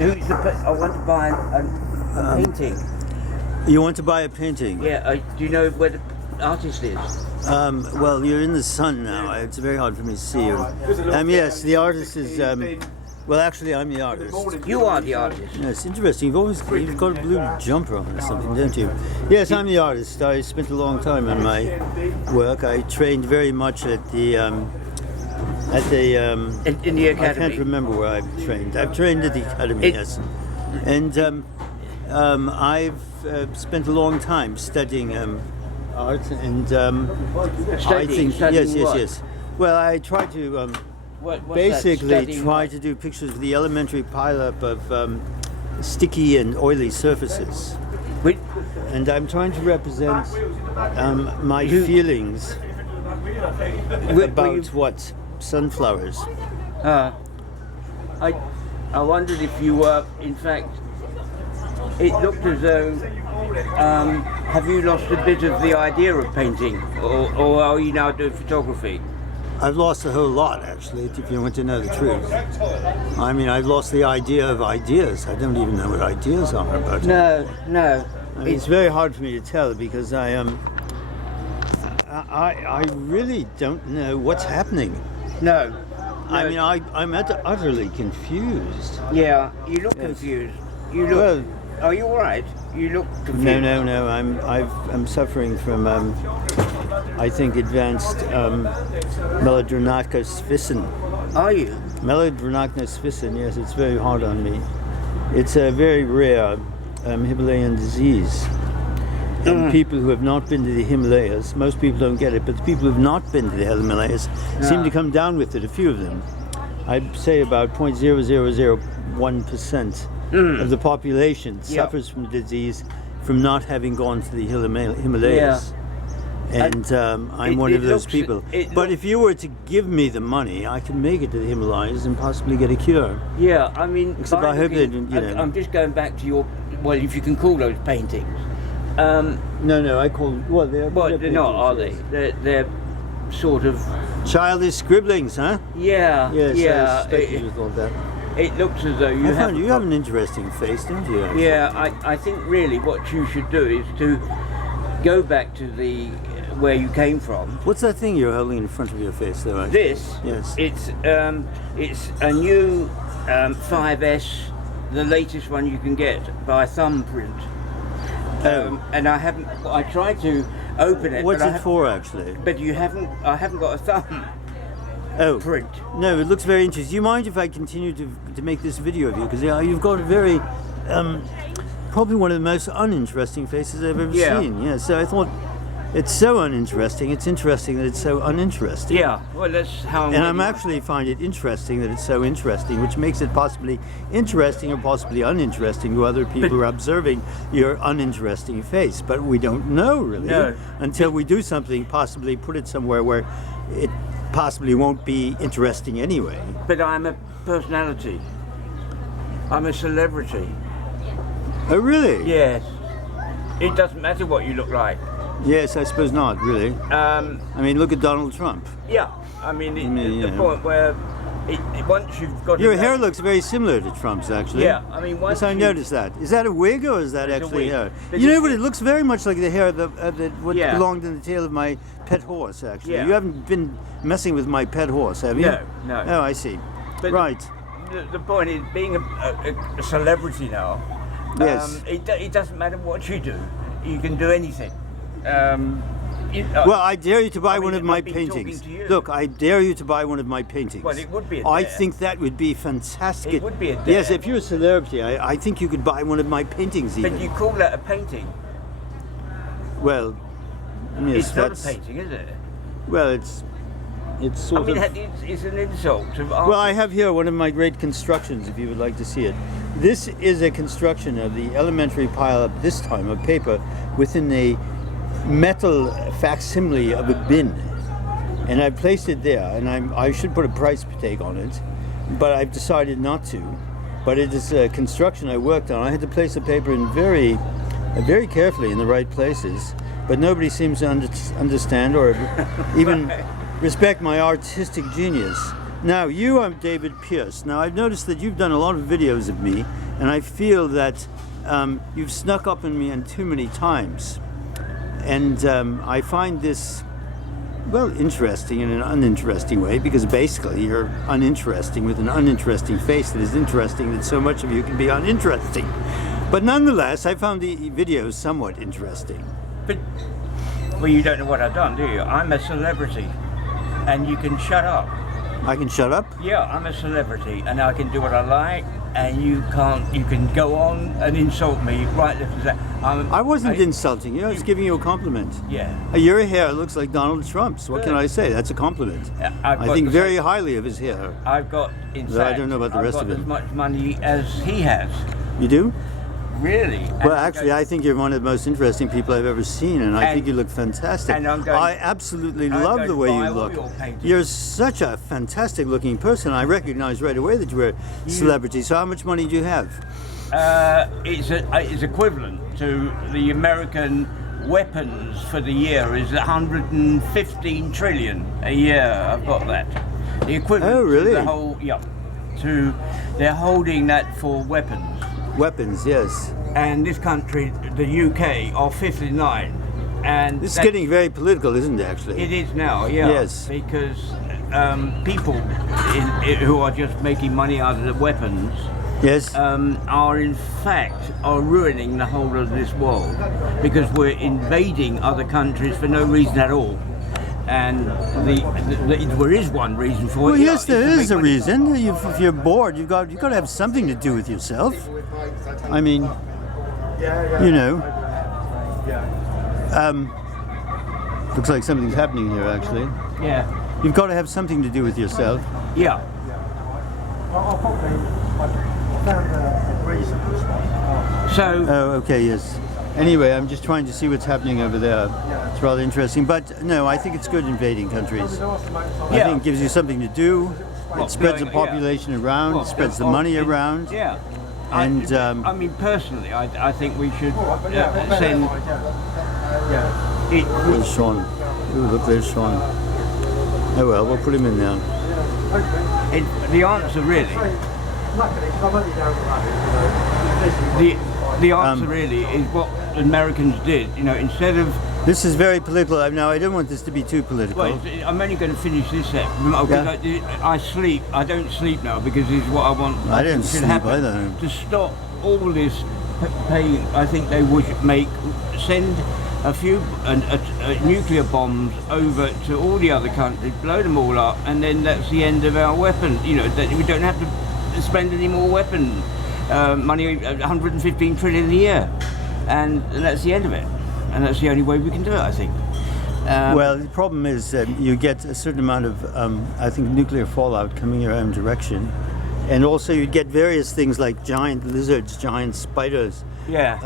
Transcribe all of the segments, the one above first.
Who's the? I want to buy a painting. You want to buy a painting? Yeah. Do you know where the artist is? Well, you're in the sun now. It's very hard for me to see you. Yes, the artist is. Well, actually, I'm the artist. You are the artist. Yes, interesting. You've got a blue jumper on or something, don't you? Yes, I'm the artist. I spent a long time on my work. I trained very much at the in the academy. I can't remember where I've trained. I've trained at the academy, yes. And I've spent a long time studying art, and I think yes. Well, I try to basically try to do pictures of the elementary pileup of sticky and oily surfaces. And I'm trying to represent my feelings about what sunflowers. I wondered if you were, in fact, it looked as though, have you lost a bit of the idea of painting, or are you now doing photography? I've lost a whole lot, actually, if you want to know the truth. I mean, I've lost the idea of ideas. I don't even know what ideas are about. No. I mean, it's very hard for me to tell because I really don't know what's happening. No. I mean, I'm utterly confused. Yeah, you look confused. You look. Well, are you all right? You look confused. No. I'm suffering from I think advanced melodronachus-fissin. Are you? Melodronachus-fissin, yes, it's very hard on me. It's a very rare Himalayan disease. And people who have not been to the Himalayas, most people don't get it, but the people who have not been to the Himalayas seem to come down with it, a few of them. I'd say about 0.0001% of the population suffers from the disease from not having gone to the Himalayas. And I'm one of those people. But if you were to give me the money, I could make it to the Himalayas and possibly get a cure. Yeah, I mean, except I hope I'm just going back to your, well, if you can call those paintings. No, I call they're not, are they? They're sort of childish scribblings, huh? Yeah. Yes, I suspect you thought that. It looks as though you have an interesting face, don't you? Actually? Yeah, I think really what you should do is to go back to where you came from. What's that thing you're holding in front of your face, though? Actually? This? Yes. It's a new 5S, the latest one you can get by thumbprint. And I tried to open it. What's it for, actually? But I haven't got a thumb. Print. No, it looks very interesting. Do you mind if I continue to make this video of you? Because you've got a very, probably one of the most uninteresting faces I've ever seen. Yeah, so I thought, it's so uninteresting. It's interesting that it's so uninteresting. Yeah, well, that's how I'm actually find it interesting that it's so interesting, which makes it possibly interesting or possibly uninteresting to other people who are observing your uninteresting face. But we don't know, really, until we do something, possibly put it somewhere where it possibly won't be interesting anyway. But I'm a personality. I'm a celebrity. Oh, really? Yes. It doesn't matter what you look like. Yes, I suppose not, really. I mean, look at Donald Trump. Yeah, I mean, the point where once you've got... Your hair looks very similar to Trump's, actually. Yeah, I mean, once I noticed that. Is that a wig or is that actually hair? You know what, it looks very much like the hair of what belonged in the tail of my pet horse, actually. Yeah. You haven't been messing with my pet horse, have you? No. Oh, I see. But right. The point is, being a celebrity now, it doesn't matter what you do. You can do anything. Well, I dare you to buy one of my paintings. Look, I dare you to buy one of my paintings. Well, it would be a dare. I think that would be fantastic. It would be a dare. Yes, if you're a celebrity, I think you could buy one of my paintings even. But you call that a painting? Well, yes, it's not a painting, is it? Well, it's sort of... it's an insult to art. Well, I have here one of my great constructions, if you would like to see it. This is a construction of the elementary pileup, this time of paper, within a metal facsimile of a bin, and I placed it there, and I should put a price tag on it, but I've decided not to. But it is a construction I worked on. I had to place the paper in very carefully in the right places, but nobody seems to understand or even respect my artistic genius. Now, I'm David Pearce. Now, I've noticed that you've done a lot of videos of me, and I feel that you've snuck up on me too many times, and I find this, well, interesting in an uninteresting way, because basically you're uninteresting with an uninteresting face that is interesting, that so much of you can be uninteresting. But nonetheless, I found the videos somewhat interesting. But, well, you don't know what I've done, do you? I'm a celebrity, and you can shut up. I can shut up? Yeah, I'm a celebrity, and I can do what I like, and you can't. You can go on and insult me right left and center. I wasn't insulting you. I was giving you a compliment. Yeah. Your hair looks like Donald Trump's. What can I say? That's a compliment. I've I got think the very same- highly of his hair. I've got, in Though I fact, don't know about the I've rest got of it. as much money as he has. You do? Really? Well, actually, I think you're one of the most interesting people I've ever seen, and I think you look fantastic. and I'm going- I absolutely I'm love going the to way buy you all look. your paintings. You're such a fantastic-looking person. I recognized right away that you were a celebrity. So, how much money do you have? It's equivalent to the American weapons for the year is 115 trillion a year. I've got that. The equivalent Oh, really? to the whole, yeah. They're holding that for weapons. Weapons, yes. And this country, the UK, are 59. And This is that's- getting very political, isn't it? Actually. It is now, yeah. Yes. Because people who are just making money out of the weapons Yes. are in fact ruining the whole of this world, because we're invading other countries for no reason at all. And there is one reason for Well, it. yes, there it's to is make a money. reason. If you're bored, you've got to have something to do with yourself. I mean, you know. Looks like something's happening here. Actually, Yeah, you've got to have something to do with yourself. yeah. So Oh, okay, yes. Anyway, I'm just trying to see what's happening over there. It's rather interesting, but no, I think it's good invading countries. I Yeah. think it gives you something to do. Well, It spreads the yeah. population around. Well, It spreads the money around. Yeah. And, I mean, personally, I think we should send it. There's Sean. Ooh, look, there's Sean. Oh well, we'll put him in there. The answer really. The answer really is what the Americans did. You know, instead of This is very political. Now, I don't want this to be too political. well, I'm only going to finish this set. I sleep. I don't sleep now because this is what I want. I don't should sleep happen. either. To stop all this paying, I think they would send a few nuclear bombs over to all the other countries, blow them all up, and then that's the end of our weapon. You know, that we don't have to spend any more weapon money, 115 trillion a year, and that's the end of it. And that's the only way we can do it, I think. Well, the problem is that you get a certain amount of, I think, nuclear fallout coming your own direction. And also you get various things like giant lizards, giant spiders, Yeah.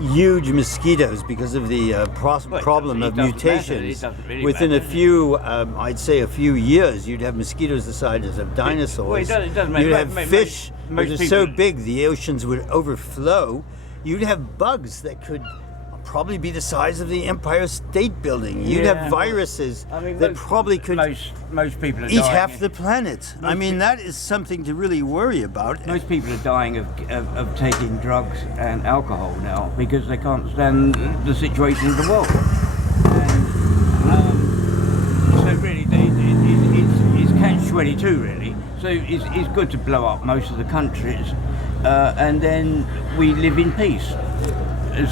huge mosquitoes because of the problem of it doesn't mutations. matter, it doesn't really Within a matter. few, I'd say a few years, you'd have mosquitoes the size of dinosaurs. well, it doesn't matter. You'd have Most- fish most that are so people- big the oceans would overflow. You'd have bugs that could probably be the size of the Empire State Building. You'd Yeah, have viruses I mean, that probably could most people are eat dying. half the planet. I mean, that is something to really worry about. Most people are dying of taking drugs and alcohol now because they can't stand the situation of the world. And so really, it's catch-22 really. So it's good to blow up most of the countries, and then we live in peace.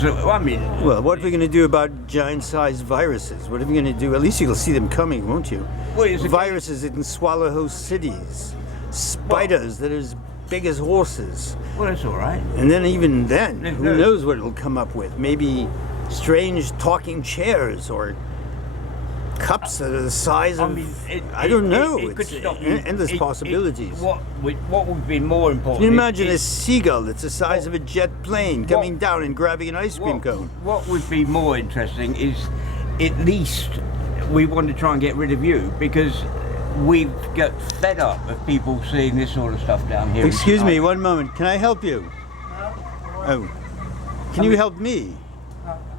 So I mean, Well, what are we going to do about giant-sized viruses? What are we going to do? At least you'll see them coming, won't you? Well, it's a- Viruses that can swallow whole cities, spiders that are as big as horses, well, that's all right. and then even then, No. who knows what it'll come up with? Maybe strange talking chairs or cups that are the size of I don't know. It could It's stop you. endless possibilities. What would be more important? Can you imagine a is- seagull that's the size of a jet plane coming down and grabbing an ice cream What, cone? what would be more interesting is at least we want to try and get rid of you because we've got fed up of people seeing this sort of stuff down here. Excuse me, one moment. Can I help you? Oh. Can you help me?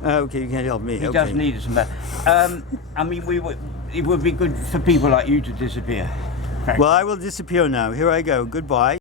Okay, you can't help me. He Okay. does need us. I mean, it would be good for people like you to disappear. Well, I will disappear now. Here I go. Goodbye.